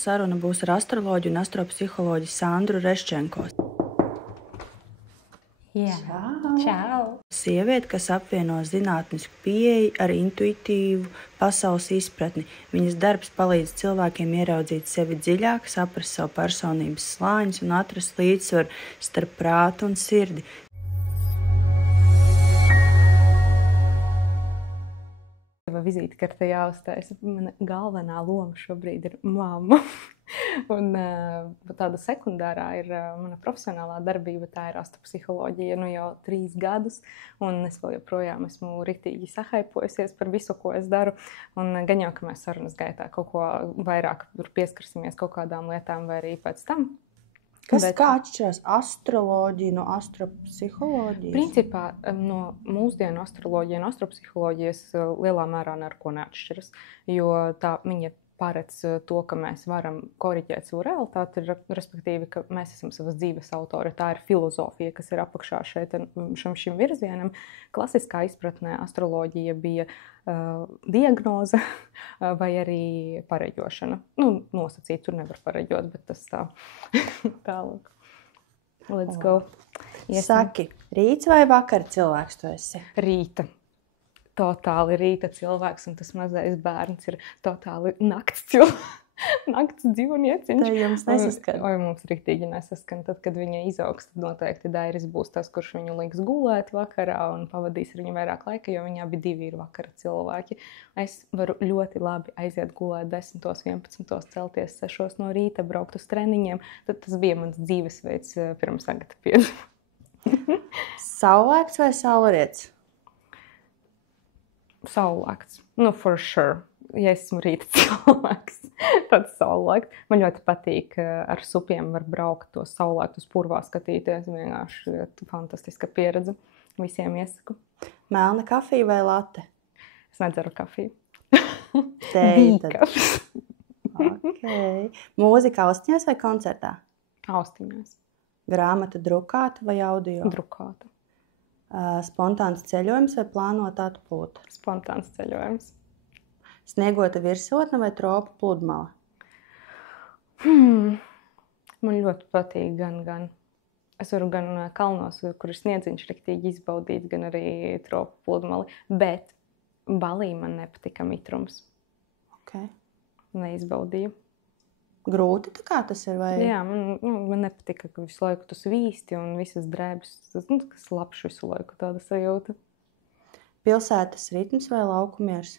Saruna būs ar astroloģu un astropsiholoģu Sandru Reščenko. Jā, čau! Sieviete, kas apvieno zinātnisku pieeju ar intuitīvu pasaules izpratni. Viņas darbs palīdz cilvēkiem ieraudzīt sevi dziļāk, saprast savu personības slāņus un atrast līdzsvaru starp prātu un sirdi. Vizītkartē jāuztaisa. Mana galvenā loma šobrīd ir mamma. Un tāda sekundārā ir mana profesionālā darbība, tā ir astropsiholoģija jau 3 gadus. Un es vēl joprojām esmu riktīgi sahaipojusies par visu, ko es daru. Un gan jau, ka mēs sarunas gaitā kaut ko vairāk pieskarsimies kaut kādām lietām vai arī pēc tam. Kā atšķirās astroloģija no astropsiholoģijas? Principā no mūsdienu astroloģija un astropsiholoģijas lielā mērā neko neatšķiras, jo tā viņa paredz to, ka mēs varam koriģēt savu realitāti, respektīvi, ka mēs esam savas dzīves autori. Tā ir filozofija, kas ir apakšā šim virzienam. Klasiskā izpratnē astroloģija bija diagnoze vai arī pareģošana. Nosacīt tur nevar pareģot, bet tas tā. Tālāk. Let's go. Saki, rīts vai vakar cilvēks tu esi? Rīta. Totāli rīta cilvēks, un tas mazais bērns ir totāli nakts dzīvnieciņš. Tā jums nesaskan? Mums riktīgi nesaskan. Tad, kad viņa izaugs, tad noteikti Dairis būs tas, kurš viņu liks gulēt vakarā un pavadīs ar viņu vairāk laika, jo viņi abi divi ir vakara cilvēki. Es varu ļoti labi aiziet gulēt 10, 11, celties 6 no rīta, braukt uz treniņiem. Tad tas bija mans dzīvesveids pirms Agata piedzima. Saulēkts vai saulrietis? Saulēkts. For sure. Ja esmu rīta cilvēks, tad saulēkts. Man ļoti patīk ar supiem var braukt to saulēktu uz purvā skatīties. Vienkārši fantastiska pieredze. Visiem iesaku. Melna kafija vai late? Es nedzeru kafiju. Teita. Okay. Mūzika austiņās vai koncertā? Austiņās. Grāmata drukāta vai audio? Drukāta. Spontāns ceļojums vai plānota atpūta? Spontāns ceļojums. Sniegota virsotne vai tropu pludmale? Man ļoti patīk gan. Es varu gan kalnos, kur ir sniedziņš riktīgi izbaudīts, gan arī tropu pludmali. Bet Balī man nepatika mitrums. Okay. Neizbaudīju. Grūti tā kā tas ir? Vai? Jā, man nepatika, ka visu laiku tu svīsti un visas drēbes, kas labš visu laiku tāda sajūta. Pilsētas ritms vai lauku miers?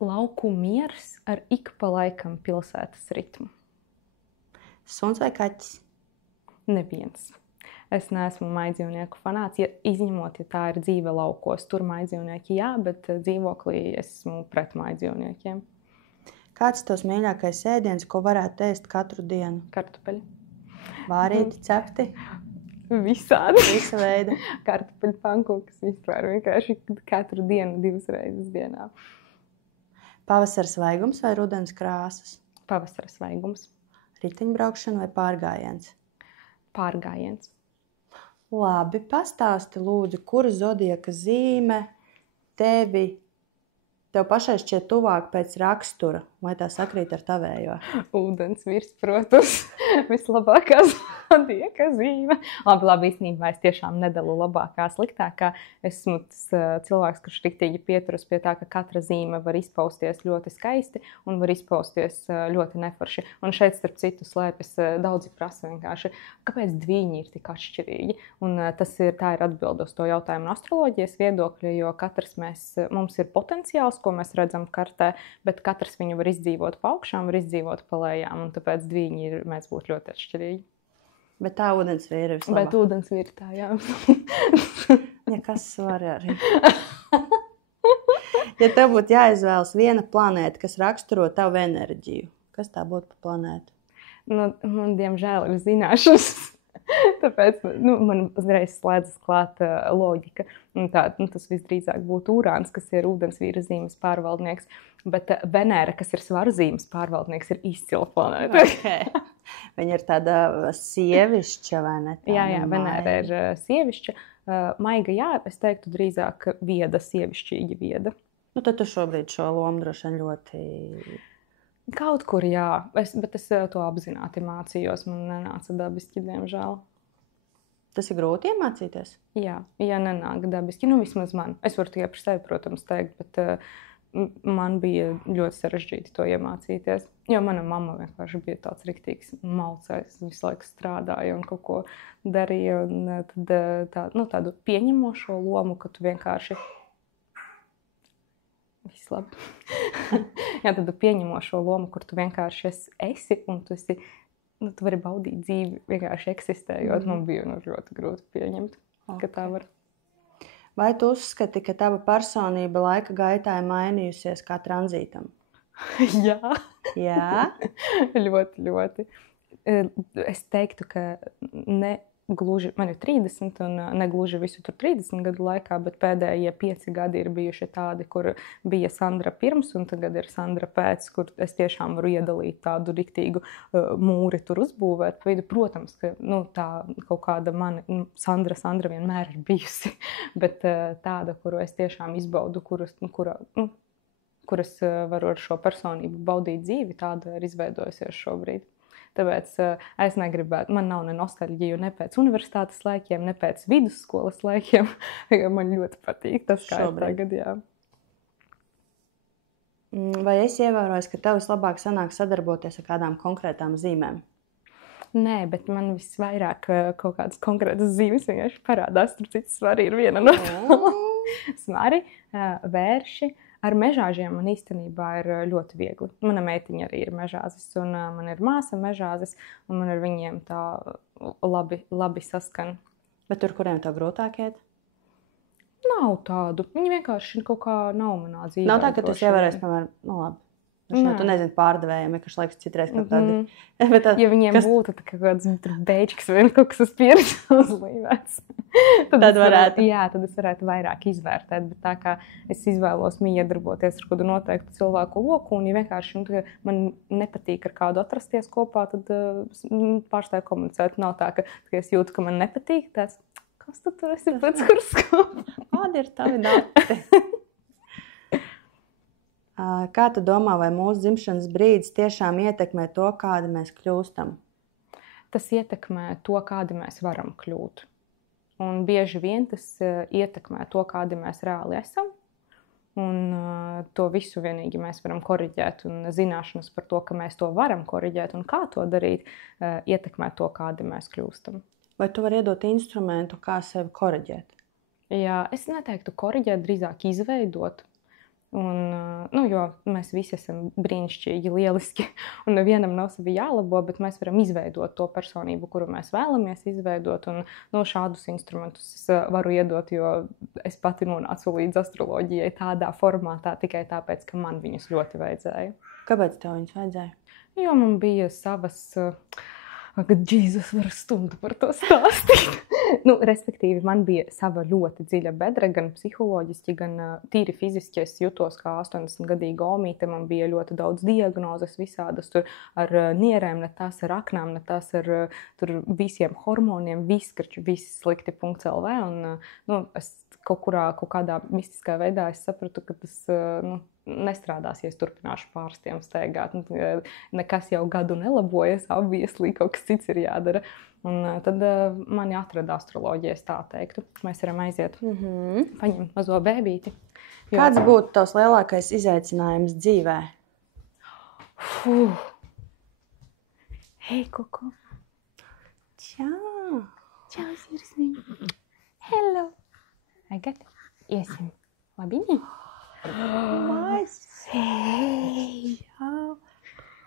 Lauku miers ar ik pa laikam pilsētas ritmu. Suns vai kaķis? Neviens. Es neesmu maidzīvnieku fanāts, izņemot, ja tā ir dzīve laukos. Tur maidzīvnieki jā, bet dzīvoklī esmu pret maidzīvniekiem. Kāds tavs mīļākais ēdiens, ko varētu ēst katru dienu? Kartupeļi. Vārīti, cepti? Visādi. Visa veida. Kartupeļu pankūkas vispār vienkārši katru dienu 2 reizes dienā. Pavasara svaigums vai rudens krāsas? Pavasara svaigums. Riteņbraukšana vai pārgājiens? Pārgājiens. Labi, pastāsti lūdzu, kura zodiaka zīme tev pašai šķiet tuvāk pēc rakstura, vai tā sakrīt ar tavējo? Ūdens virs, protams, vislabākā zodiaka zīme. Labi, īstenībā es tiešām nedalu labākā, sliktākā. Esmu tas cilvēks, kurš riktīgi pieturas pie tā, ka katra zīme var izpausties ļoti skaisti un var izpausties ļoti neforši. Un šeit, starp citu, slēpjas daudzi prasa vienkārši, kāpēc dviņi ir tik atšķirīgi. Un tā ir atbilde uz to jautājumu no astroloģijas viedokļa, jo katrs mums ir potenciāls, ko mēs redzam kartē, bet katrs viņu var izdzīvot pa augšām, var izdzīvot pa lejām, un tāpēc dviņi mēs būtu ļoti atšķirīgi. Bet tā ūdensvīra ir vislabāk. Bet ūdensvīra tā, jā. Ja kas var arī. Ja tev būtu jāizvēlas viena planēta, kas raksturo tavu enerģiju, kas tā būtu pa planētu? Man diemžēl ir zināšanas. Tāpēc man uzreiz slēdzas klāt loģika. Tas visdrīzāk būtu Urāns, kas ir ūdensvīra zīmes pārvaldnieks. Bet Venēra, kas ir svaru zīmes pārvaldnieks, ir izcila planēta. Okay. Viņa ir tāda sievišķa, vai ne? Jā, Venēra ir sievišķa. Maiga, jā, es teiktu drīzāk vieda, sievišķīgi vieda. Tad tu šobrīd šo lomu droši vien ļoti Kaut kur, jā. Bet es to apzināti mācījos. Man nenāca dabiski, diemžēl. Tas ir grūti iemācīties? Jā, ja nenāk dabiski. Nu, vismaz man. Es varu tikai par sevi, protams, teikt, bet man bija ļoti sarežģīti to iemācīties. Jo mana mamma vienkārši bija tāds riktīgs malcējs. Visu laiku strādāja un kaut ko darīja. Un tad tādu pieņemošo lomu, ka tu vienkārši... Viss labi. Jā, tad tu pieņemošo lomu, kur tu vienkārši esi un tu vari baudīt dzīvi vienkārši eksistējot. Man bija ļoti grūti pieņemt, ka tā var. Vai tu uzskati, ka tava personība laika gaitā ir mainījusies kā tranzītam? Jā. Jā? Ļoti, ļoti. Es teiktu, ka ne gluži, man ir 30 un ne gluži visu tur 30 gadu laikā, bet pēdējie 5 gadi ir bijuši tādi, kur bija Sandra pirms un tagad ir Sandra pēc, kur es tiešām varu iedalīt tādu riktīgu mūri tur uzbūvēt. Protams, ka tā kaut kāda Sandra vienmēr ir bijusi, bet tāda, kuru es tiešām izbaudu, kuras varu ar šo personību baudīt dzīvi, tāda ir izveidojusies šobrīd. Tāpēc es negribētu, man nav ne nostalģiju ne pēc universitātes laikiem, ne pēc vidusskolas laikiem. Man ļoti patīk tas, kā ir tagad, jā. Vai esi ievērojis, ka tev vislabāk sanāk sadarboties ar kādām konkrētām zīmēm? Nē, bet man visvairāk kaut kādas konkrētas zīmes vienkārši parādās. Tur cits svari ir viena no tām. Svari, vērši. Ar mežāžiem man īstenībā ir ļoti viegli. Mana meitiņa arī ir mežāzis, un man ir māsa mežāzis, un man ar viņiem tā labi saskan. Bet tur, kuriem tev grūtāk iet? Nav tādu. Viņi vienkārši kaut kā nav manā dzīvē. Nav tā, ka tu ievērēsi, piemēram, labi. Tu nezini pārdevējiem, ka laiks citreiz kaut tādi. Ja viņiem būtu kaut kāds beiģis vai kaut kas uz pieredzi uzlīmēts, tad varētu. Jā, tad es varētu vairāk izvērtēt. Bet tā kā es izvēlos iedarboties ar kādu noteiktu cilvēku loku, un ja vienkārši man nepatīk ar kādu atrasties kopā, tad pārstāju komunicēt. Nav tā, ka es jūtu, ka man nepatīk tāds, kas tu tur esi pēc horoskopa? Kādi ir tavi dati? Kā tu domā, vai mūsu dzimšanas brīdis tiešām ietekmē to, kādi mēs kļūstam? Tas ietekmē to, kādi mēs varam kļūt. Un bieži vien tas ietekmē to, kādi mēs reāli esam. Un to visu vienīgi mēs varam koriģēt. Un zināšanas par to, ka mēs to varam koriģēt un kā to darīt, ietekmē to, kādi mēs kļūstam. Vai tu vari iedot instrumentu, kā sevi koriģēt? Jā, es neteiktu koriģēt, drīzāk izveidot. Jo mēs visi esam brīnišķīgi, lieliski, un nevienam nav sevi jālabo, bet mēs varam izveidot to personību, kuru mēs vēlamies izveidot, un šādus instrumentus es varu iedot, jo es pati nonācu līdz astroloģijai tādā formātā tikai tāpēc, ka man viņas ļoti vajadzēja. Kāpēc tev viņas vajadzēja? Jo man bija savas... Kad Jēzus var stundu par to stāstīt. Respektīvi, man bija sava ļoti dziļa bedra, gan psiholoģiski, gan tīri fiziski. Es jutos kā 80-gadīga omīte, man bija ļoti daudz diagnozes visādas tur ar nierēm, ne tās ar aknām, ne tās ar tur visiem hormoniem, viss slikti .lv. Un es kaut kādā mistiskā veidā es sapratu, ka tas nestrādās, ja es turpināšu pārstiem steigāt. Nekas jau gadu nelabojas, obviously kaut kas cits ir jādara. Un tad mani atrada astroloģija, es tā teiktu. Mēs varam aiziet, paņemt mazo bēbīti. Kāds būtu tavs lielākais izaicinājums dzīvē? Hei, Koko. Čau. Čau, sirsniņ. Hello. Agad, iesim. Labiņi? Hei!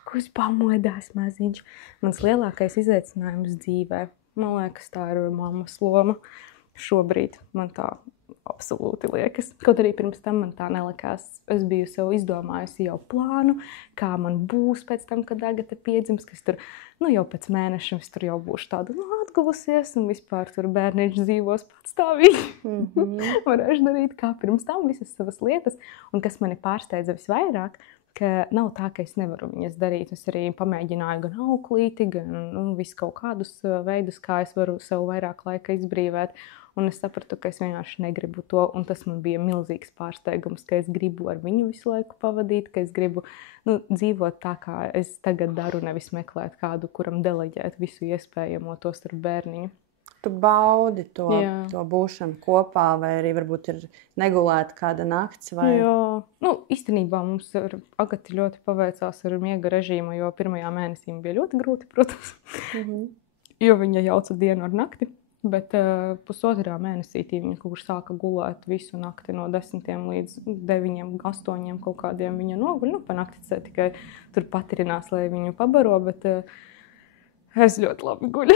Kurš pamodās maziņš? Mans lielākais izaicinājums dzīvē. Man liekas, tā ir mammas loma. Šobrīd man tā absolūti liekas. Kaut arī pirms tam man tā nelikās. Es biju sev izdomājusi jau plānu, kā man būs pēc tam, kad Agata piedzims, kas tur, jau pēc mēneša es tur jau būšu tāda atguvusies un vispār tur bērniņš dzīvos patstāvīgi. Varēšu darīt kā pirms tam visas savas lietas. Un kas mani pārsteidza visvairāk, ka nav tā, ka es nevaru viņas darīt. Es arī pamēģināju gan auklīti, gan visu kaut kādus veidus, kā es varu sev vairāk laika izbrīvēt. Un es sapratu, ka es vienkārši negribu to, un tas man bija milzīgs pārsteigums, ka es gribu ar viņu visu laiku pavadīt, ka es gribu dzīvot tā, kā es tagad daru, nevis meklēt kādu, kuram deleģēt visu iespējamo, to starp bērniņu. Tu baudi to būšanu kopā, vai arī varbūt ir negulēta kāda nakts? Vai... Jā, īstenībā mums ar Agati ļoti paveicās ar miega režīmu, jo pirmajā mēnesī bija ļoti grūti, protams, jo viņa jauca dienu ar nakti. Bet pusotrā mēnesītī viņa kaut kur sāka gulēt visu nakti no 10 līdz 9, 8 kaut kādiem viņa noguļ. Pa nakti tikai tur patirinās, lai viņu pabaro, bet es ļoti labi guļu.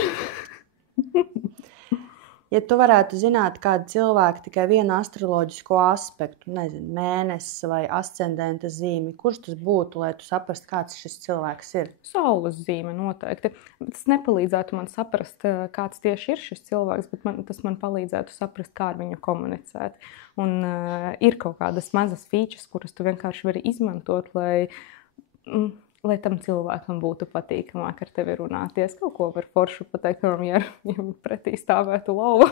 Ja tu varētu zināt kādu cilvēku tikai vienu astroloģisko aspektu, nezinu, mēnesis vai ascendenta zīmi, kurš tas būtu, lai tu saprastu, kāds šis cilvēks ir? Saules zīme noteikti. Tas nepalīdzētu man saprast, kāds tieši ir šis cilvēks, bet tas man palīdzētu saprast, kā ar viņu komunicēt. Un ir kaut kādas mazas features, kuras tu vienkārši vari izmantot, lai tam cilvēkam būtu patīkamāk ar tevi runāties. Kaut ko var foršu pateikt, ja pretī stāvētu lauva.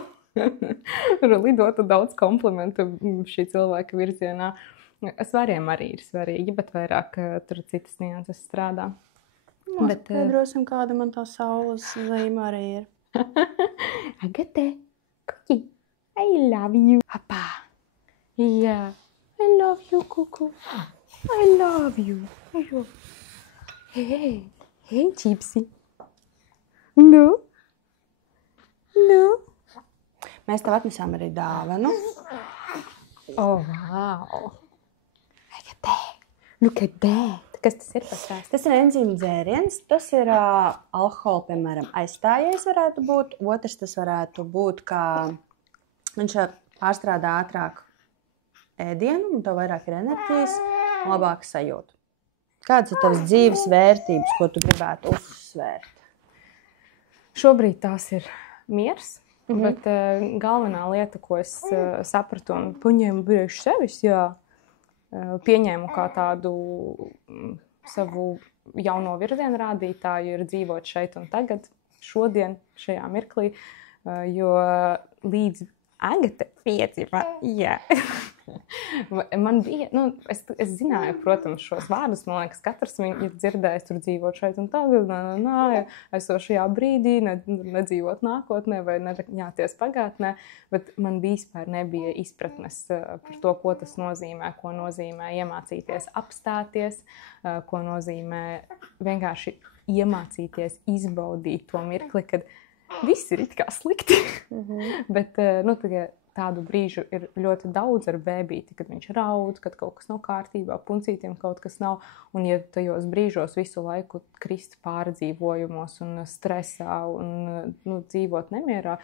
Lidotu daudz komplimentu šī cilvēka virzienā. Svariem arī ir svarīgi, bet vairāk tur citas nianses strādā. Bet drosim, kāda man tā saules zīme arī ir. Agate, kuki, I love you. Apā. Jā, I love you, kuku. I love you. Hey, Gypsy. Nu? Mēs tev atnesām arī dāvanu. Oh, wow. Look at that. Kas tas ir pastāst? Tas ir enzīmu dzēriens. Tas ir alkohola, piemēram, aizstājies varētu būt. Otrs tas varētu būt, kā viņš pārstrādā ātrāk ēdienu, un tev vairāk ir enerģijas, labāk sajūta. Kādas ir tavas dzīves vērtības, ko tu gribētu uzsvērt? Šobrīd tās ir miers, bet galvenā lieta, ko es sapratu un paņēmu priekš sevis, pieņēmu kā tādu savu jauno virzienu rādītāju, ir dzīvot šeit un tagad, šodien, šajā mirklī, jo līdz Agate piedzima, Man bija, es zināju, protams, šos vārdus, man liekas, katrs ir dzirdējis tur dzīvot šeit un tagad, esošajā brīdī, nedzīvot nākotnē vai neņāties pagātnē, bet man vispār nebija izpratnes par to, ko tas nozīmē, ko nozīmē iemācīties apstāties, ko nozīmē vienkārši iemācīties izbaudīt to mirkli, kad viss ir it kā slikti, bet, tādu brīžu ir ļoti daudz ar bēbīti, kad viņš raud, kad kaut kas nav kārtībā, puncītiem kaut kas nav. Un ja tajos brīžos visu laiku krist pārdzīvojumos un stresā un dzīvot nemierā,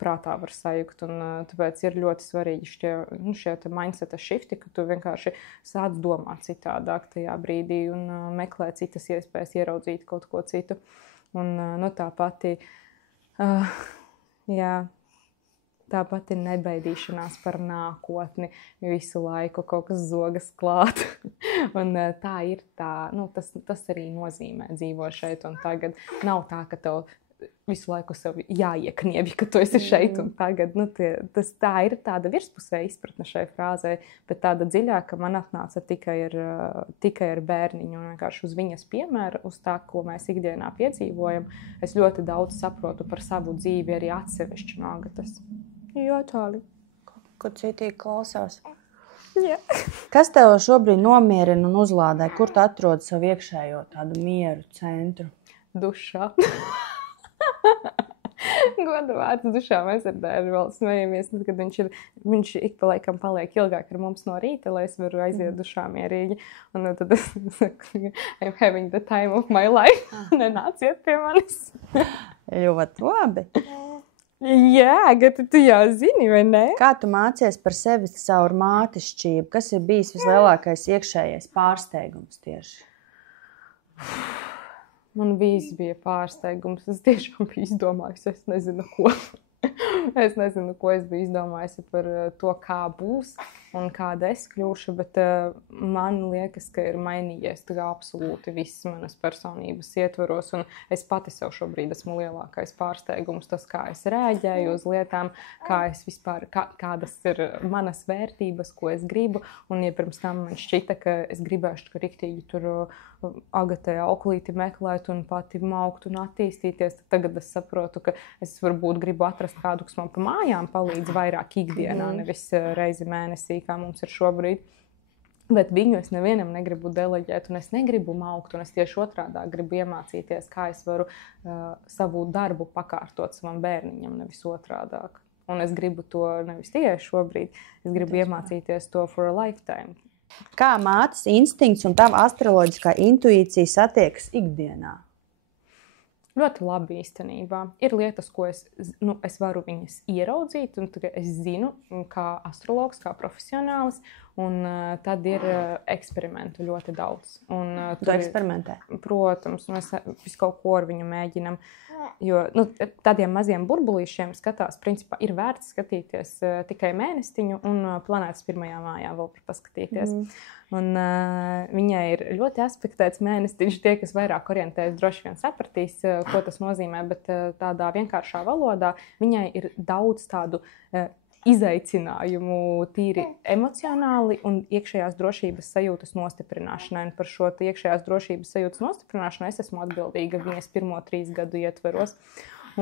prātā var sajukt. Un tāpēc ir ļoti svarīgi šie mindset shifti, ka tu vienkārši sāc domāt citādāk tajā brīdī un meklēt citas iespējas, ieraudzīt kaut ko citu. Un tā pati... Tāpat ir nebaidīšanās par nākotni, visu laiku kaut kas zogas klāt. Un tā ir tas arī nozīmē dzīvo šeit un tagad. Nav tā, ka tev visu laiku sev jāiekniebj, ka tu esi šeit un tagad. Tā ir tāda virspusē izpratne šai frāzē, bet tāda dziļāka man atnāca tikai ar bērniņu un vienkārši uz viņas piemēra, uz tā, ko mēs ikdienā piedzīvojam. Es ļoti daudz saprotu par savu dzīvi arī atsevišķi no Agatas. Jā, tāli. Ko citīgi klausās. Jā. Kas tev šobrīd nomierina un uzlādē? Kur tu atrod savu iekšējo tādu mieru centru? Dušā. Godu vārds dušā. Mēs ar Dēru vēl smejamies, kad viņš ik pa laikam paliek ilgāk ar mums no rīta, lai es varu aiziet dušā mierīgi. Un tad es saku, I'm having the time of my life. Nenāciet pie manis. Ļoti labi. Jā, Agata, tu jau zini, vai ne? Kā tu mācies par sevi caur mātešķību? Kas ir bijis vislielākais iekšējais pārsteigums tieši? Man viss bija pārsteigums. Es tiešām biju izdomājusi, es nezinu, ko. Es nezinu, ko es biju izdomājusi par to, kā būs. un kāda es kļūšu, bet man liekas, ka ir mainījies absolūti viss manas personības ietvaros, un es pati sev šobrīd esmu lielākais pārsteigums, tas, kā es rēģēju uz lietām, kā es vispār, kādas ir manas vērtības, ko es gribu, un ja pirms tam man šķita, ka es gribēšu, ka riktīgi tur agatē auklīti meklēt un pati maukt un attīstīties, tad tagad es saprotu, ka es varbūt gribu atrast kādu, kas man pa mājām palīdz vairāk ikdienā, nevis reizi mēnesī, kā mums ir šobrīd. Bet viņu es nevienam negribu deleģēt, un es negribu maukt, un es tieši otrādā gribu iemācīties, kā es varu savu darbu pakārtot savam bērniņam, nevis otrādāk. Un es gribu to nevis tikai šobrīd, es gribu iemācīties to for a lifetime. Kā mātes instinkts un tava astroloģiskā intuīcija satiekas ikdienā? Ļoti labi īstenībā. Ir lietas, ko es varu viņas ieraudzīt, un es zinu, kā astrologs, kā profesionālis, un tad ir eksperimentu ļoti daudz. Tu eksperimentē? Protams, mēs visu kaut ko ar viņu mēģinam. Jo tādiem maziem burbulīšiem skatās, principā ir vērts skatīties tikai mēnestiņu un planētas pirmajā mājā vēl var paskatīties. Un viņai ir ļoti aspektēts mēnestiņš, tie, kas vairāk orientējas, droši vien sapratīs, ko tas nozīmē, bet tādā vienkāršā valodā viņai ir daudz tādu izaicinājumu tīri emocionāli un iekšējās drošības sajūtas nostiprināšanai. Un par šo iekšējās drošības sajūtas nostiprināšanu es esmu atbildīga viņas 1-3 gadu ietveros.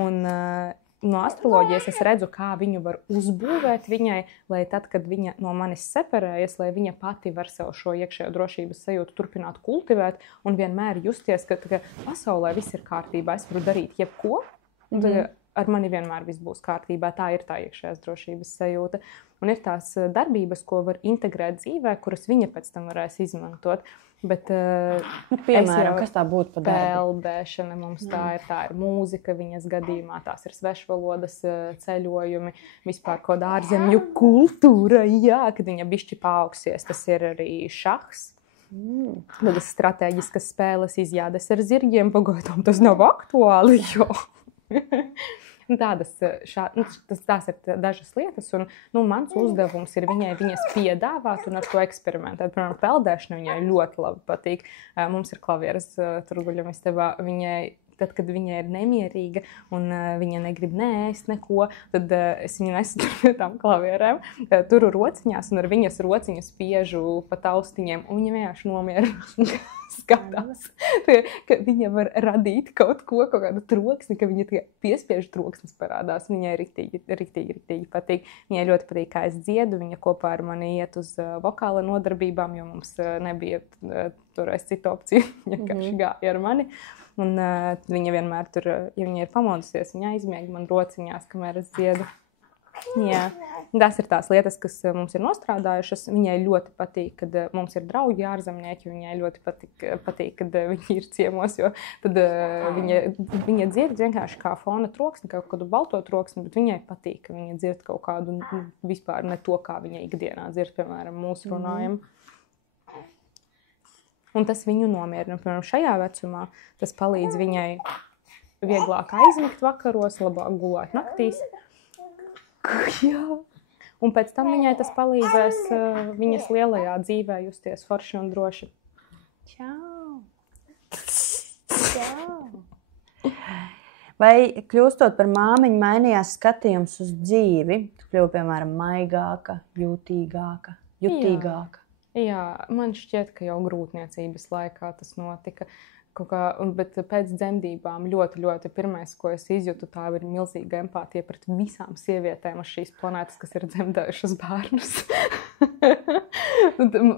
Un no astroloģijas es redzu, kā viņu var uzbūvēt viņai, lai tad, kad viņa no manis separējas, lai viņa pati var sev šo iekšējo drošības sajūtu turpināt kultivēt un vienmēr justies, ka pasaulē viss ir kārtībā, es varu darīt jebko. Ar mani vienmēr viss būs kārtībā. Tā ir tā iekšējās drošības sajūta. Un ir tās darbības, ko var integrēt dzīvē, kuras viņa pēc tam varēs izmantot. Bet, piemēram, kas tā būtu pa darbi? Peldēšana mums tā ir mūzika viņas gadījumā, tās ir svešvalodas ceļojumi, vispār kaut ārzemju kultūra, kad viņa bišķi paaugsies. Tas ir arī šahs. Tādas stratēģiskas spēles izjādes ar zirgiem, pagaidām tas nav aktuāli, jo... Tās ir dažas lietas, un mans uzdevums ir viņas piedāvāt un ar to eksperimentēt. Piemēram, peldēšana viņai ļoti labi patīk. Mums ir klavieres turguļamistabā. Tad, kad viņa ir nemierīga un viņa negrib ēst neko, tad es viņu nesu pie tām klavierēm, turu rociņās un ar viņas rociņu spiežu pa taustiņiem, un viņa vienkārši nomierina skatās, ka viņa var radīt kaut kādu troksni, ka viņa piespiež troksnis parādās. Viņai riktīgi patīk. Viņai ļoti patīk, kā es dziedu. Viņa kopā ar mani iet uz vokāla nodarbībām, jo mums nebija toreiz citu opciju. Viņa vienkārši gāja ar mani. Un viņa vienmēr tur, ja viņa ir pamodusies, viņa aizmieg man rociņās, kamēr es dziedu. Jā, tās ir tās lietas, kas mums ir nostrādājušas. Viņai ļoti patīk, kad mums ir draugi ārzemnieki. Viņai ļoti patīk, kad viņi ir ciemos, jo tad viņa dzird vienkārši kā fona troksni, kaut kādu balto troksni, bet viņai patīk, ka viņa dzird kaut kādu vispār ne to, kā viņa ikdienā dzird, piemēram, mūsu runājumu. Un tas viņu nomierina. Piemēram, šajā vecumā tas palīdz viņai vieglāk aizmigt vakaros, labāk gulēt naktīs. Jā. Un pēc tam viņai tas palīdzēs viņas lielajā dzīvē justies forši un droši. Čau! Čau! Vai kļūstot par māmiņu mainījās skatījums uz dzīvi? Tu kļuvi, piemēram, maigāka, jutīgāka? Jā, man šķiet, ka jau grūtniecības laikā tas notika. Bet pēc dzemdībām ļoti pirmais, ko es izjūtu, tā ir milzīga empātija pret visām sievietēm uz šīs planētas, kas ir dzemdējušas bērnus.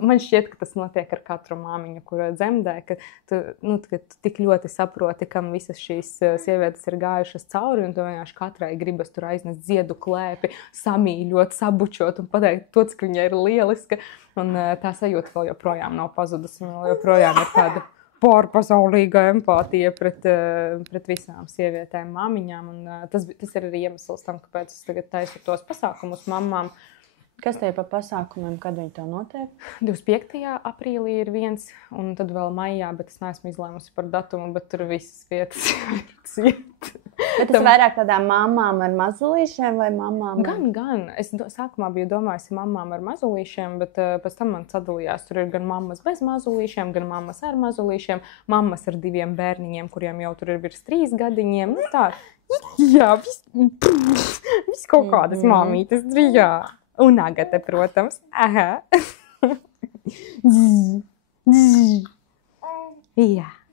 Man šķiet, ka tas notiek ar katru māmiņu, kura dzemdē, ka tu tik ļoti saproti, kam visas šīs sievietes ir gājušas cauri, un tu vienkārši katrai gribas tur aiznest ziedu klēpi, samīļot, sabučot un pateikt to, cik viņa ir lieliska. Un tā sajūta vēl joprojām nav pazudusi, un joprojām ir tāda pārpasaulīga empātija pret visām sievietēm, māmiņām. Un tas ir arī iemesls tam, kāpēc es tagad taisu tos pasākumus mamām. Kas tev pa pasākumiem, kad viņi tev notiek? 25. aprīlī ir viens, un tad vēl maijā, bet es neesmu izlēmusi par datumu, bet tur visas vietas ciet. Bet tas vairāk tādām mamām ar mazulīšiem vai mamām? Gan. Es sākumā biju domājusi mamām ar mazulīšiem, bet pēc tam man sadalījās. Tur ir gan mammas bez mazulīšiem, gan mammas ar mazulīšiem, mammas ar 2 bērniņiem, kuriem jau tur ir virs 3 gadiņiem. Nu tā, jā, viss kaut kādas māmītes, jā. Un Agate, protams. Aha.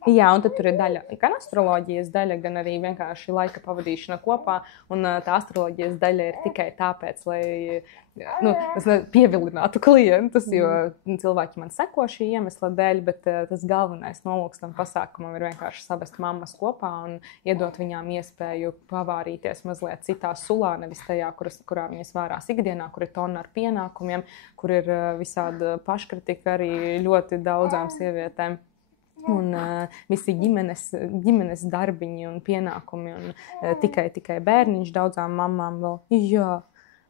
Jā, un tad tur ir daļa, gan astroloģijas daļa, gan arī vienkārši laika pavadīšana kopā. Un tā astroloģijas daļa ir tikai tāpēc, lai pievilinātu klientus, jo cilvēki man seko šī iemesla dēļ, bet tas galvenais nolūks tam pasākumam ir vienkārši savest mammas kopā un iedot viņām iespēju pavārīties mazliet citā sulā, nevis tajā, kurā viņas vārās ikdienā, kur ir tonna ar pienākumiem, kur ir visāda paškritika arī ļoti daudzām sievietēm. Un visi ģimenes darbiņi un pienākumi un tikai bērniņš daudzām mamām vēl. Jā.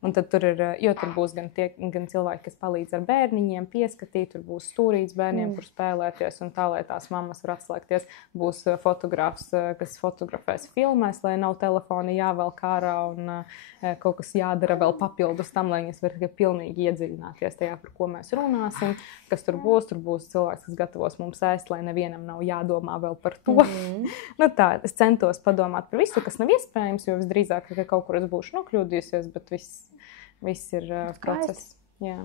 Un tad tur ir, jo tur būs gan cilvēki, kas palīdz ar bērniņiem, pieskatīt, tur būs stūrīts bērniem, kur spēlēties un tā, lai tās mammas var atslēgties. Būs fotogrāfs, kas fotografēs, filmēs, lai nav telefoni jāvelk ārā un kaut kas jādara vēl papildus tam, lai viņas var pilnīgi iedziļināties tajā, par ko mēs runāsim. Kas tur būs cilvēks, kas gatavos mums ēst, lai nevienam nav jādomā vēl par to. Nu tā, es centos padomāt par visu, kas nav iespējams, jo visdrīzāk, ka kaut kur es būšu nokļūdījusies, bet viss ir process. Jā.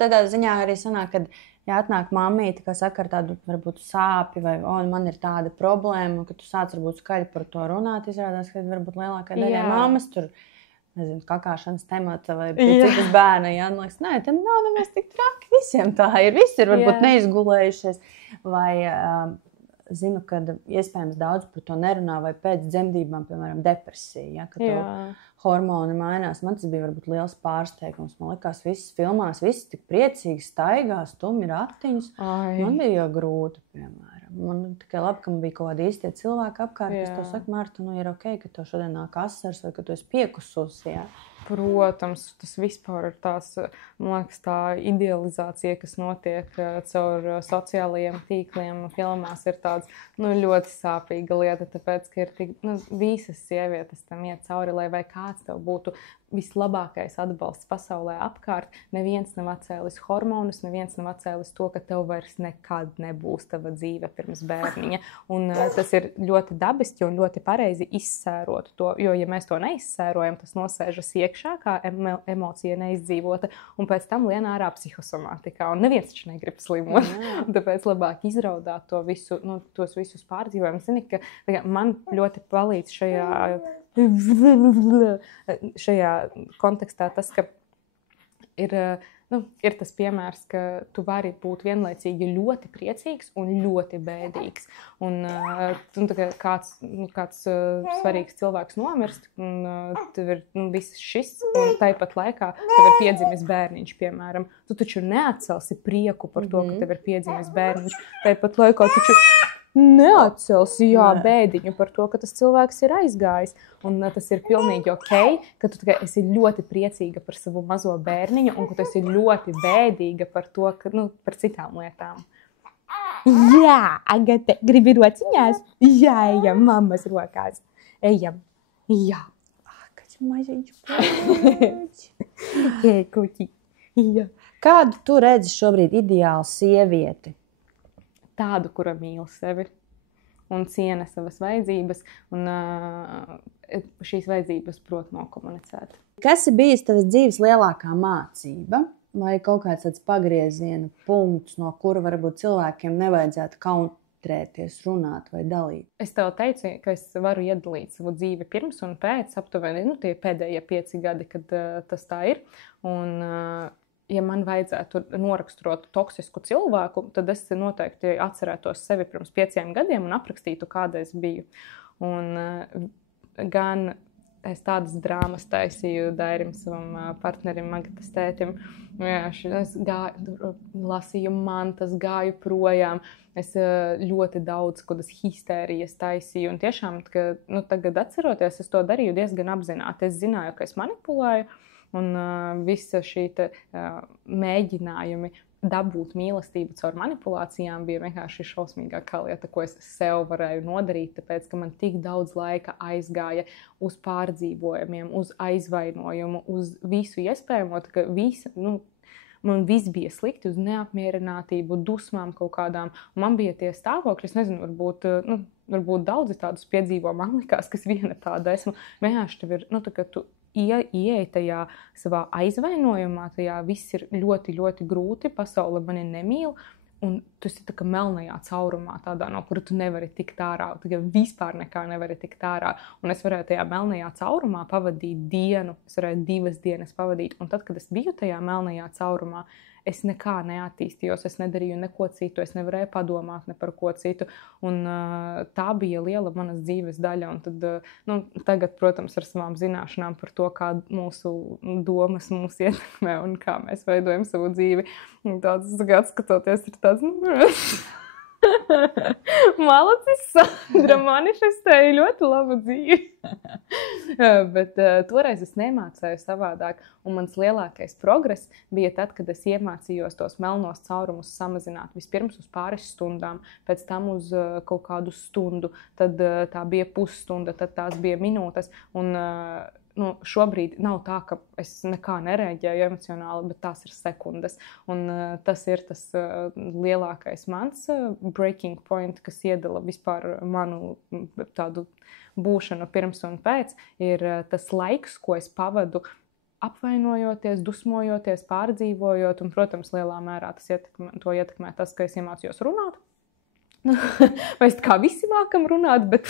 Tādā ziņā arī sanāk, kad atnāk mammīte, kas saka ar tādu varbūt sāpi vai man ir tāda problēma, ka tu sāc varbūt skaļi par to runāt, izrādās, ka varbūt lielākā daļa mammas tur, nezinu, kakāšanas temata vai citas bērna, jā, man liekas, nē, tad nav nemaz tik traki, visiem tā ir, visi ir varbūt neizgulējušies vai zinu, ka iespējams daudz par to nerunā vai pēc dzemdībām, piemēram, depresija, ja, ka to hormoni mainās. Man tas bija varbūt liels pārsteigums. Man likās, visas filmās, visi tik priecīgi staigā, stumi ratiņus. Man bija jau grūti, piemēram. Man tikai labi, ka man bija kaut kādi īstie cilvēki apkārt, kas to saka, Marta, ir ok, ka tev šodien nāk asars vai ka tu esi piekusus, jā. Protams, tas vispār ir tās, man liekas, tā idealizācija, kas notiek caur sociālajiem tīkliem, filmās ir tāds, ļoti sāpīga lieta, tāpēc, ka ir tik, visas sievietes tam iet cauri, lai vai kāds tev būtu vislabākais atbalsts pasaulē apkārt, neviens nav atcēlis hormonus, neviens nav atcēlis to, ka tev vairs nekad nebūs tava dzīve pirms bērniņa. Un tas ir ļoti dabiski un ļoti pareizi izsērot to, jo, ja mēs to neizsērojam, tas nosēžas iekšā, kā emocija neizdzīvota, un pēc tam lien ārā psihosomātikā, un neviens taču negrib slimot. Tāpēc labāk izraudāt to visu, tos visus pārdzīvojumus. Zini, ka man ļoti palīdz šajā kontekstā tas, ka ir tas piemērs, ka tu vari būt vienlaicīgi ļoti priecīgs un ļoti bēdīgs. Un kāds svarīgs cilvēks nomirst, un tev ir viss šis, un tāpat laikā tev ir piedzimis bērniņš, piemēram. Tu taču neatcelsi prieku par to, ka tev ir piedzimis bērniņš. Tāpat laikā taču neatcelsi, bēdiņu par to, ka tas cilvēks ir aizgājis. Un tas ir pilnīgi ok, ka tu esi ļoti priecīga par savu mazo bērniņu un ka tu esi ļoti bēdīga par to, ka, par citām lietām. Jā, Agate, gribi rociņās? Jā, ejam, mammas rokās. Ejam. Jā. Kāds maziņš pēc. Kuķi. Jā. Kādu tu redzi šobrīd ideālu sievieti? Tādu, kura mīl sevi un ciena savas vajadzības, un šīs vajadzības prot nokomunicēt. Kas ir bijis tavas dzīves lielākā mācība? Vai kaut kāds tāds pagrieziena punkts, no kura varbūt cilvēkiem nevajadzētu kautrēties, runāt vai dalīt? Es tev teicu, ka es varu iedalīt savu dzīvi pirms un pēc, aptuveni, tie pēdējie 5 gadi, kad tas tā ir. Un ja man vajadzētu noraksturot toksisku cilvēku, tad es noteikti atcerētos sevi pirms 5 gadiem un aprakstītu, kāda es biju. Un gan es tādas drāmas taisīju Dairim, savam partnerim, Agatas tētim. Es lasīju mantas, gāju projām. Es ļoti daudz kādas histērijas taisīju. Un tiešām, tagad atceroties, es to darīju diezgan apzināti. Es zināju, ka es manipulēju. Un visa šī mēģinājumi dabūt mīlestību caur manipulācijām bija vienkārši šausmīgākā lieta, ko es sev varēju nodarīt, tāpēc, ka man tik daudz laika aizgāja uz pārdzīvojumiem, uz aizvainojumu, uz visu iespējamo, ka man viss bija slikti, uz neapmierinātību, dusmām kaut kādām. Man bija tie stāvokļi, es nezinu, varbūt daudzi tādus piedzīvo, man likās, ka es viena tāda esmu. Vienkārši tev ir, tā kā tu ieej tajā savā aizvainojumā, tajā viss ir ļoti, ļoti grūti, pasaule mani nemīl, un tu esi tā kā melnajā caurumā tādā, no kura tu nevari tikt ārā, tā vispār nekā nevari tikt ārā, un es varēju tajā melnajā caurumā pavadīt dienu, es varēju 2 dienas pavadīt, un tad, kad es biju tajā melnajā caurumā, es nekā neattīstījos, es nedarīju neko citu, es nevarēju padomāt ne par ko citu, un tā bija liela manas dzīves daļa, un tad, tagad, protams, ar savām zināšanām par to, kā mūsu domas mūs ietekmē un kā mēs veidojam savu dzīvi, tāds, atskatoties, ir tāds, Malacis, Sandra, manifestēja ļoti labu dzīvi. Bet toreiz es nemācēju savādāk, un mans lielākais progress bija tad, kad es iemācījos tos melnos caurumus samazināt vispirms uz pāris stundām, pēc tam uz kaut kādu stundu, tad tā bija pusstunda, tad tās bija minūtes, un šobrīd nav tā, ka es nekā nereaģēju emocionāli, bet tās ir sekundes. Un tas ir tas lielākais mans breaking point, kas iedala vispār manu tādu būšanu pirms un pēc, ir tas laiks, ko es pavadu apvainojoties, dusmojoties, pārdzīvojot, un, protams, lielā mērā to ietekmē tas, ka es iemācījos runāt. Mēs kā visi mākam runāt, bet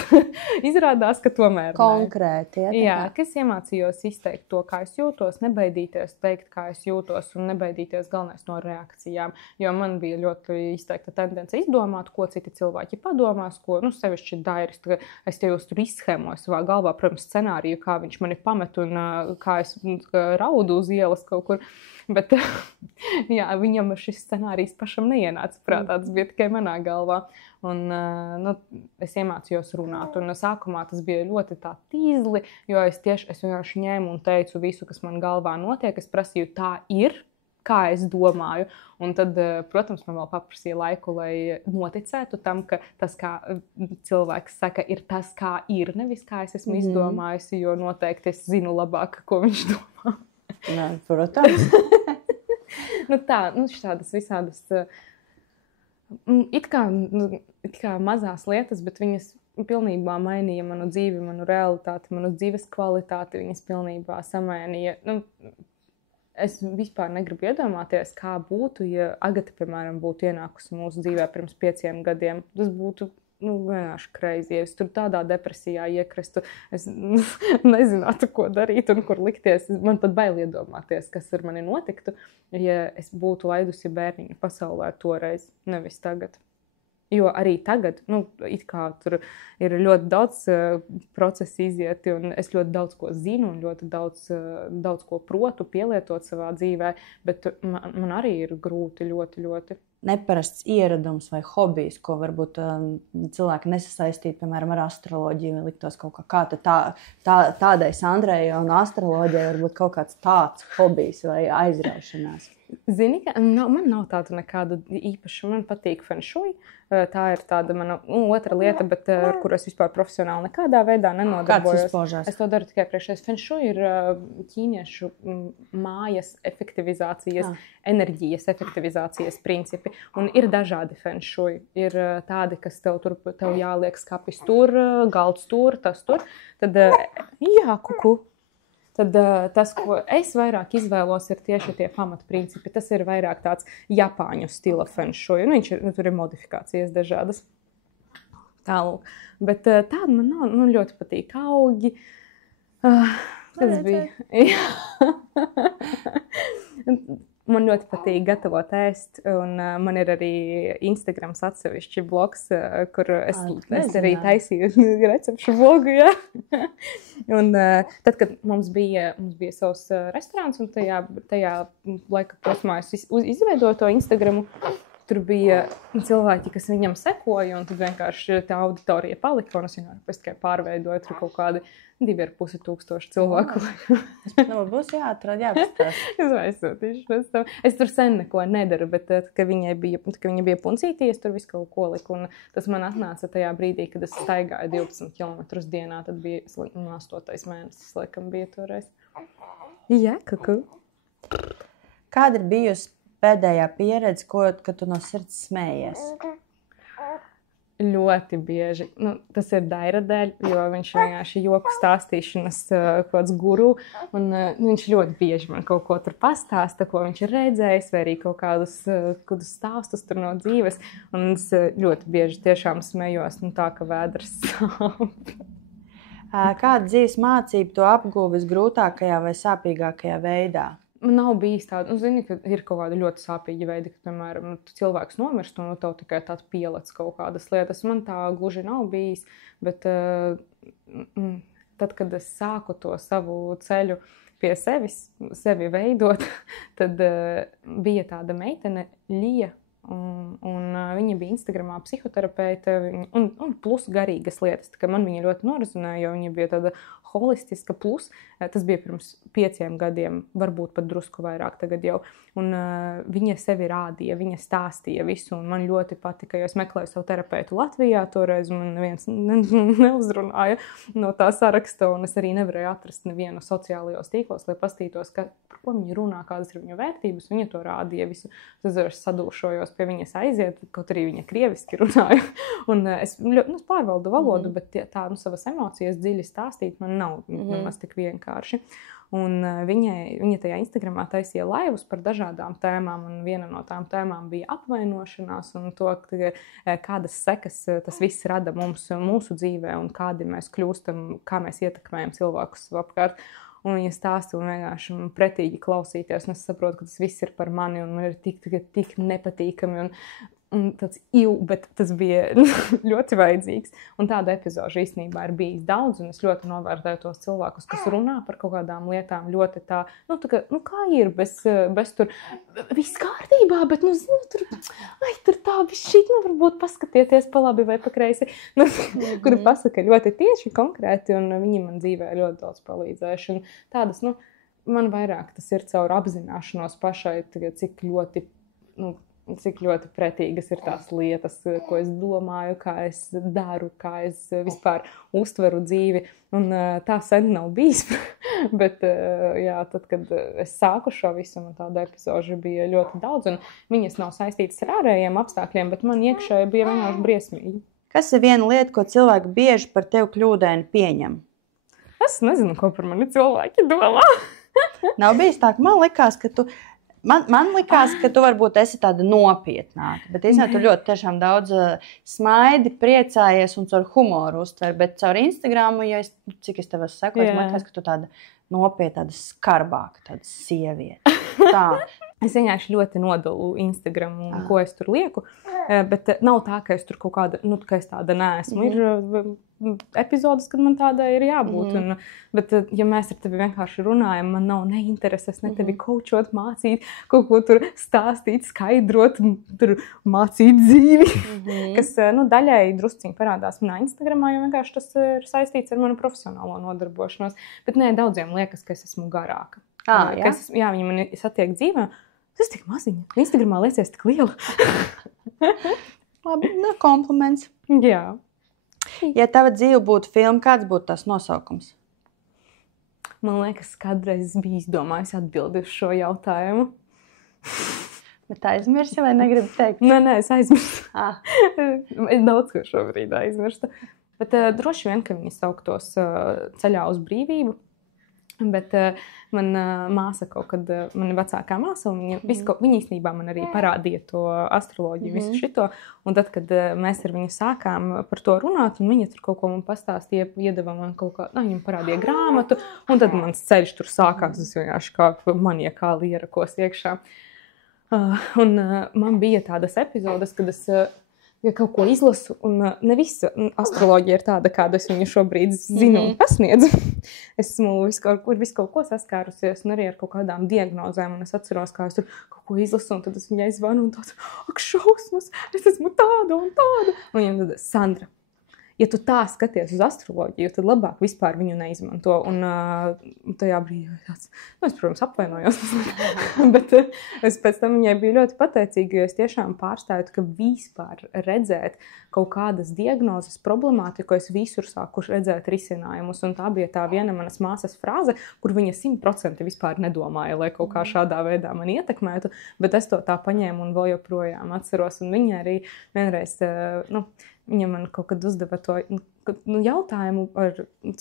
izrādās, ka tomēr konkrēti. Jā, ka es iemācījos izteikt to, kā es jūtos, nebaidīties teikt, kā es jūtos, un nebaidīties galvenais no reakcijām, jo man bija ļoti izteikta tendence izdomāt, ko citi cilvēki padomās, ko, sevišķi Dairis, es te jūs tur izschēmoju savā galvā, protams, scenāriju, kā viņš mani pamet un kā es raudu uz ielas kaut kur, bet jā, viņam šis scenārijs pašam neienāca prātā, tas bija tikai manā galvā. Un es iemācījos runāt, un sākumā tas bija ļoti tā tīzli, jo es vienkārši ņēmu un teicu visu, kas man galvā notiek, es prasīju, tā ir, kā es domāju, un tad, protams, man vēl paprasīja laiku, lai noticētu tam, ka tas, kā cilvēks saka, ir tas, kā ir, nevis kā es esmu izdomājusi, jo noteikti es zinu labāk, ko viņš domā. Nē, protams. Šādas visādas it kā mazās lietas, bet viņas pilnībā mainīja manu dzīvi, manu realitāti, manu dzīves kvalitāti, viņas pilnībā samainīja. Es vispār negribu iedomāties, kā būtu, ja Agata, piemēram, būtu ienākusi mūsu dzīvē pirms 5 gadiem. Tas būtu vienkārši crazy. Ja es tur tādā depresijā iekristu, es nezinātu, ko darīt un kur likties. Man pat bail iedomāties, kas ar mani notiktu, ja es būtu laidusi bērniņu pasaulē toreiz, nevis tagad. Jo arī tagad, it kā tur ir ļoti daudz procesu izieti, un es ļoti daudz ko zinu, un ļoti daudz ko protu pielietot savā dzīvē, bet man arī ir grūti ļoti, ļoti. Neparasts ieradums vai hobijs, ko varbūt cilvēki nesasaistītu, piemēram, ar astroloģiju, liktos kaut kā tādai Sandrai un astroloģijai varbūt kaut kāds tāds hobijs vai aizraušanās. Zini, ka man nav tāda nekāda īpaša, man patīk feng shui, tā ir tāda mana otra lieta, bet ar kuru es vispār profesionāli nekādā veidā nenodarbojos. Es to daru tikai priekšējais. Feng shui ir ķīniešu mājas efektivizācijas, enerģijas efektivizācijas principi, un ir dažādi feng shui. Ir tādi, kas tev jāliek skapis tur, galds tur, tas tur, tad kuku. Tad tas, ko es vairāk izvēlos, ir tieši tie pamatprincipi. Tas ir vairāk tāds Japāņu stila feng shui. Tur ir modifikācijas dažādas. Tālāk. Bet tāda man nav, ļoti patīk augi. Tas bija. Man ļoti patīk gatavot ēst, un man ir arī Instagrams atsevišķi blogs, kur es arī taisīju recepšu blogu, jā. Un tad, kad mums bija savs restorāns, un tajā laika posmā es izveidoju to Instagramu, tur bija cilvēki, kas viņam sekoja, un tad vienkārši tā auditorija palika, un es vienkārši tikai pārveidoju tur kaut kādi 2,5 cilvēku. Būs jāatrod, jāapstās. Es aizsūtīšu pēc tam. Es tur sen neko nedaru, bet kad viņa bija puncītī, es tur visu kaut ko liku, un tas man atnāca tajā brīdī, kad es staigāju 12 km dienā, tad bija 8. mēnesis, laikam bija toreiz. Jā, kuku. Kāda ir bijusi pēdējā pieredze, kad tu no sirds smējies? Ļoti bieži. Tas ir Daira dēļ, jo viņš vienkārši joku stāstīšanas kaut kāds guru, un viņš ļoti bieži man kaut ko tur pastāsta, ko viņš ir redzējis, vai arī kaut kādus stāstus tur no dzīves, un es ļoti bieži tiešām smējos, tā, ka vēders sāp. Kāda dzīves mācība tu apguvi visgrūtākajā vai sāpīgākajā veidā? Man nav bijis tāda, zini, ka ir kaut kāda ļoti sāpīga veida, ka, piemēram, cilvēks nomirst un tev tikai tāds pielec kaut kādas lietas. Man tā gluži nav bijis, bet tad, kad es sāku to savu ceļu pie sevi veidot, tad bija tāda meitene, Lija, un viņa bija Instagramā psihoterapeite un plus garīgas lietas. Tā kā man viņa ļoti norizunēja, jo viņa bija tāda holistiska plus. Tas bija pirms 5 gadiem, varbūt pat drusku vairāk tagad jau. Un viņa sevi rādīja, viņa stāstīja visu, un man ļoti patika, jo es meklēju savu terapeitu Latvijā, toreiz man neviens neuzrunāja no tā saraksta, un es arī nevarēju atrast nevienu sociālajos tīklos, lai pastītos, par ko viņa runā, kādas ir viņa vērtības. Viņa to rādīja visu. Tad es sadūšojos pie viņas aiziet, kaut arī viņa krieviski runāja. Un es pārvaldu valodu, bet tā savas emocijas dziļi stāstīt man nav nemaz tik vienkārši. Un viņa tajā Instagramā taisīja laivus par dažādām tēmām, un viena no tām tēmām bija apvainošanās un to, kādas sekas tas viss rada mūsu dzīvē un kādi mēs kļūstam, kā mēs ietekmējam cilvēkus apkārt. Un viņa stāsta un vienkārši pretīgi klausīties, un es saprotu, ka tas viss ir par mani un man ir tik nepatīkami un tāds bet tas bija ļoti vajadzīgs. Un tāda epizoža īstenībā ir bijis daudz, un es ļoti novērtēju tos cilvēkus, kas runā par kaut kādām lietām ļoti tā, kā ir, bez tur, viss kārtībā, bet, tur tā, šīt, varbūt paskatieties pa labi vai pa kreisi, kuri pasaka ļoti tieši konkrēti, un viņi man dzīvē ļoti daudz palīdzējuši. Un tādas, man vairāk tas ir caur apzināšanos pašai, cik ļoti pretīgas ir tās lietas, ko es domāju, kā es daru, kā es vispār uztveru dzīvi. Un tā sen nav bijis, bet tad, kad es sāku šo visu, man tāda epizoža bija ļoti daudz, un viņas nav saistītas ar ārējiem apstākļiem, bet man iekšēji bija vienkārši briesmīgi. Kas ir viena lieta, ko cilvēki bieži par tevi kļūdaini pieņem? Es nezinu, ko par mani cilvēki domā. Nav bijis tā, ka man likās, ka tu... Man likās, ka tu varbūt esi tāda nopietnāka, bet īstenībā tu ļoti tiešām daudz smaidi, priecājies un caur humoru uztver, bet caur Instagramu, cik es tev esmu sekoju, man liekas, ka tu tāda nopietna, tāda skarbāka, tāda sieviete. Tā. Es vienkārši ļoti nodalu Instagramu un ko es tur lieku, bet nav tā, ka es tur kaut kāda, ka es tāda neesmu. Ir epizodes, kad man tādai ir jābūt. Bet, ja mēs ar tevi vienkārši runājam, man nav neintereses ne tevi kočot, mācīt, kaut ko tur stāstīt, skaidrot, tur mācīt dzīvi, kas daļai drusciņi parādās manā Instagramā, jo vienkārši tas ir saistīts ar manu profesionālo nodarbošanos. Bet daudziem liekas, ka es esmu garāka. Viņi mani satiek dzīvē, tas tik maziņa. Instagramā liecies tik liela. Labi, kompliments. Jā. Ja tava dzīve būtu filma, kāds būtu tās nosaukums? Man liekas, kādreiz es biju izdomājis atbildi uz šo jautājumu. Bet aizmirsi vai negribu teikt? Nē, es aizmirstu. Es daudz ko šobrīd aizmirstu. Bet droši vien, ka viņi sauktos Ceļā uz brīvību. Bet man māsa kaut kad, man vecākā māsa, un viņa īstenībā man arī parādīja to astroloģiju, visu šito. Un tad, kad mēs ar viņu sākām par to runāt, un viņa tur kaut ko man pastāstīja, iedeva man kaut kā, viņa parādīja grāmatu, un tad mans ceļš tur sākās, es vienkārši kā maniekāli ierakos iekšā. Un man bija tādas epizodes, kad es ja kaut ko izlasu, un ne visa astroloģija ir tāda, kādu es viņu šobrīd zinu un pasniedzu. Esmu visu kaut ko saskārusies, un arī ar kaut kādām diagnozēm, un es atceros, kā es tur kaut ko izlasu, un tad es viņai zvanu, un tāds, ak, šausmas, es esmu tāda un tāda. Un viņam tad, Sandra, ja tu tā skaties uz astroloģiju, tad labāk vispār viņu neizmanto. Un tajā brīdī tāds, es, protams, apvainojos. Bet es pēc tam viņai biju ļoti pateicīga, jo es tiešām pārstāju, ka vispār redzēt kaut kādas diagnozes problemātiku, es visur sāku redzēt risinājumus. Un tā bija tā viena manas māsas frāze, kur viņa 100% vispār nedomāja, lai kaut kā šādā veidā man ietekmētu. Bet es to tā paņēmu un vēl joprojām atceros. Un viņa arī vienreiz, viņa man kaut kad uzdeva to jautājumu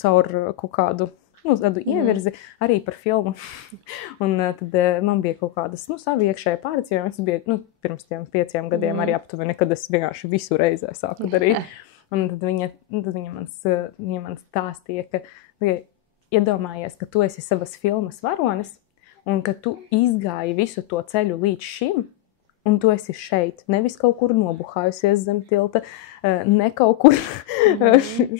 caur kaut kādu tādu ievirzi arī par filmu. Un tad man bija kaut kādas savi iekšēji pārdzīvojumi. Tas bija pirms tiem 5 gadiem arī aptuveni, kad es vienkārši visu reizē sāku darīt. Un tad viņa man stāstīja, ka iedomājies, ka tu esi savas filmas varonis un ka tu izgāji visu to ceļu līdz šim. Un tu esi šeit, nevis kaut kur nobuhājusies zem tilta, ne kaut kur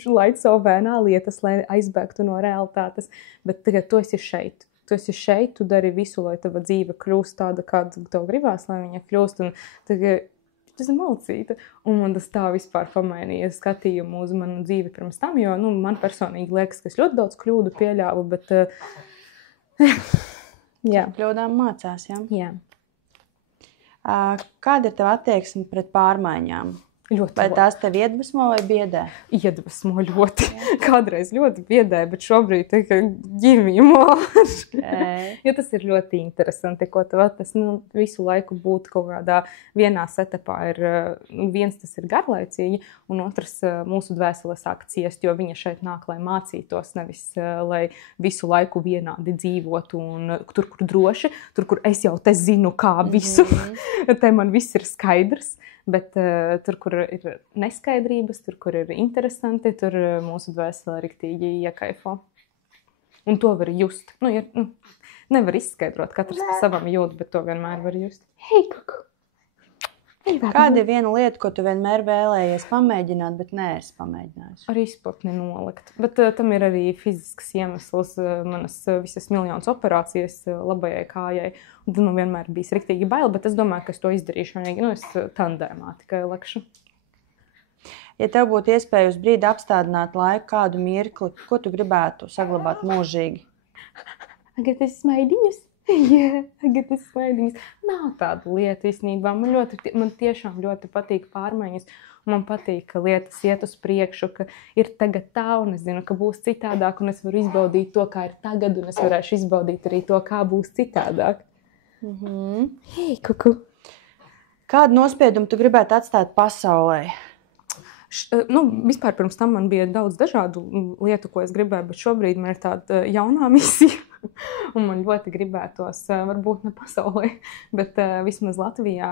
laid savu vēnā lietas, lai aizbēgtu no realitātes, bet tagad tu esi šeit. Tu esi šeit, tu dari visu, lai tava dzīve kļūst tāda, kāda tev gribās, lai viņa kļūst, un tagad tu esi malcīta. Un man tas tā vispār pamainīja skatījumu uz manu dzīvi pirms tam, jo man personīgi liekas, ka es ļoti daudz kļūdu pieļāvu, bet jā. Kļūdām mācās, jā? Jā. Kāda ir tava attieksme pret pārmaiņām? Vai tās tevi iedvesmo vai biedē? Iedvesmo ļoti. Kādreiz ļoti biedē, bet šobrīd tikai ģimimo. Jo tas ir ļoti interesanti, ko tas visu laiku būt kaut kādā vienā setapā ir, viens tas ir garlaicīgi, un otrs mūsu dvēsele sāk ciest, jo viņa šeit nāk, lai mācītos, nevis lai visu laiku vienādi dzīvotu, un tur, kur droši, tur, kur es jau te zinu, kā visu, te man viss ir skaidrs. Bet tur, kur ir neskaidrības, tur, kur ir interesanti, tur mūsu dvēsele riktīgi iekaifo. Un to var just. Nevar izskaidrot, katrs pa savam jūt, bet to vienmēr var just. Hei, kuku! Kāda ir viena lieta, ko tu vienmēr vēlējies pamēģināt, bet neesi pamēģinājis? Ar izplatni nolikt. Bet tam ir arī fizisks iemesls, manas visas miljonas operācijas labajai kājai. Un tad man vienmēr bijis riktīgi bail, bet es domāju, ka es to izdarīšu. Es tandēmā tikai lekšu. Ja tev būtu iespēja uz brīdi apstādināt laiku kādu mirkli, ko tu gribētu saglabāt mūžīgi? Tagad es smaidiņus. Jā, tagad es smaidiņas. Nav tāda lieta īstenībā. Man tiešām ļoti patīk pārmaiņas. Man patīk, ka lietas iet uz priekšu, ka ir tagad tā, un es zinu, ka būs citādāk, un es varu izbaudīt to, kā ir tagad, un es varēšu izbaudīt arī to, kā būs citādāk. Hei, kuku! Kādu nospiedumu tu gribētu atstāt pasaulē? Vispār pirms tam man bija daudz dažādu lietu, ko es gribēju, bet šobrīd man ir tāda jaunā misija. Un man ļoti gribētos, varbūt ne pasaulē, bet vismaz Latvijā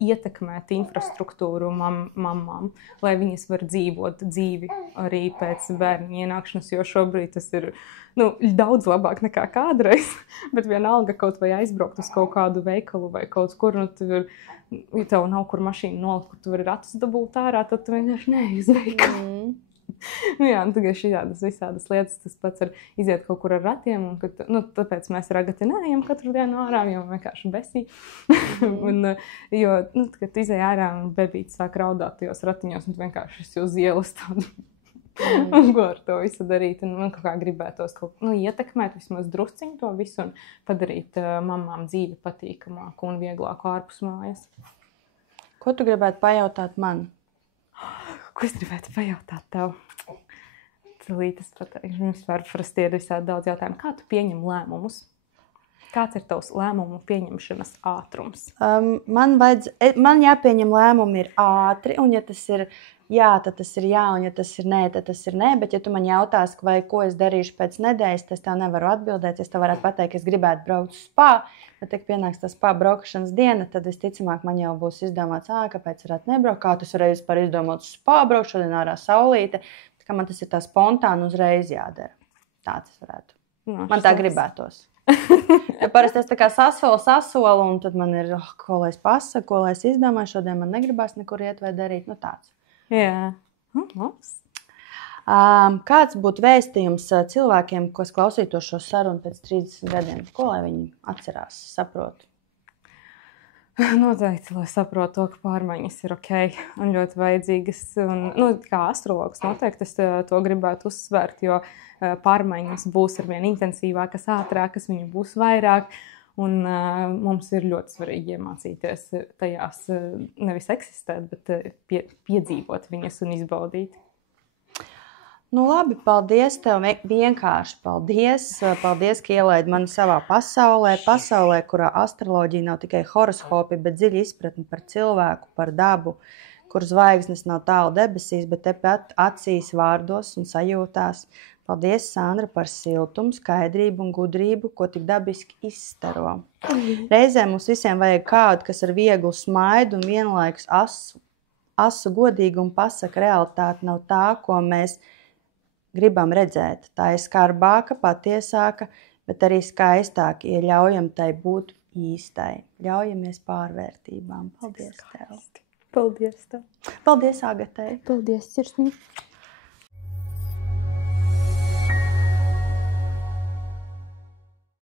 ietekmēt infrastruktūru mammām, lai viņas var dzīvot dzīvi arī pēc bērnu ienākšanas, jo šobrīd tas ir daudz labāk nekā kādreiz, bet vienalga kaut vai aizbraukt uz kaut kādu veikalu vai kaut kur, ja tev nav kur mašīnu nolikt, kur tu vari ratus dabūt ārā, tad tu vienkārši neej uz veikalu. Jā, tagad šādas visādas lietas, tas pats ar iziet kaut kur ar ratiem, un tāpēc mēs ar Agati neejam katru dienu ārā, jo vienkārši besī. Jo, kad izēj ārā un bebīte sāk raudāt tajos ratiņos, un vienkārši esi uz ielas tādu, un ko ar to visu darīt, un man kaut kā gribētos ietekmēt vismaz drusciņu to visu un padarīt mammām dzīvi patīkamāku un vieglāku ārpus mājas. Ko tu gribētu pajautāt man? Ko es gribētu pajautāt tev? Cilītes pateikšu, mums parasti ir visādi daudz jautājumu. Kā tu pieņem lēmumus? Kāds ir tavs lēmumu pieņemšanas ātrums? Man jāpieņem lēmumi ir ātri, un ja tas ir jā, tad tas ir jā, un ja tas ir nē, tad tas ir nē. Bet ja tu man jautās, vai ko es darīšu pēc nedēļas, tad es tev nevaru atbildēt. Es tev varētu pateikt, ka es gribētu braukt uz spa, bet tik pienāks tā spa braukšanas diena, tad visticamāk man jau būs izdomāts, kāpēc varētu nebraukt, kā tas varēs par izdomāt uz spa braukt, šodien ārā saulīte. Kā man tas ir tā spontāni uzreiz jādara. Tā tas varētu. Man tā gribētos. Ja parasti es tā kā sasolu, un tad man ir, ko lai es pasaku, ko lai es izdomāju, šodien man negribās nekur iet vai darīt, tāds. Jā. Kāds būtu vēstījums cilvēkiem, kas klausītos šo sarunu pēc 30 gadiem? Ko lai viņi atcerās, saprotu? Noteikti, lai saprotu to, ka pārmaiņas ir ok un ļoti vajadzīgas. Un, kā astrologs noteikti es to gribētu uzsvērt, jo pārmaiņas būs arvien intensīvākas, ātrākas, viņu būs vairāk. Un mums ir ļoti svarīgi iemācīties tajās nevis eksistēt, bet piedzīvot viņas un izbaudīt. Labi, paldies tev, vienkārši paldies. Paldies, ka ielaidi mani savā pasaulē, kurā astroloģija nav tikai horoskopi, bet dziļa izpratne par cilvēku, par dabu, kur zvaigznes nav tālu debesīs, bet tepat acīs, vārdos un sajūtās. Paldies, Sandra, par siltumu, skaidrību un gudrību, ko tik dabiski izstaro. Reizē mums visiem vajag kādu, kas ar vieglu smaidu un vienlaikus asu godīgumu pasaka, realitāte nav tā, ko mēs gribam redzēt. Tā ir skarbāka, patiesāka, bet arī skaistāka, ja ļaujam tai būt īstai. Ļaujamies pārvērtībām. Paldies tev. Paldies tev. Paldies, Agatei. Paldies, sirsnīgi.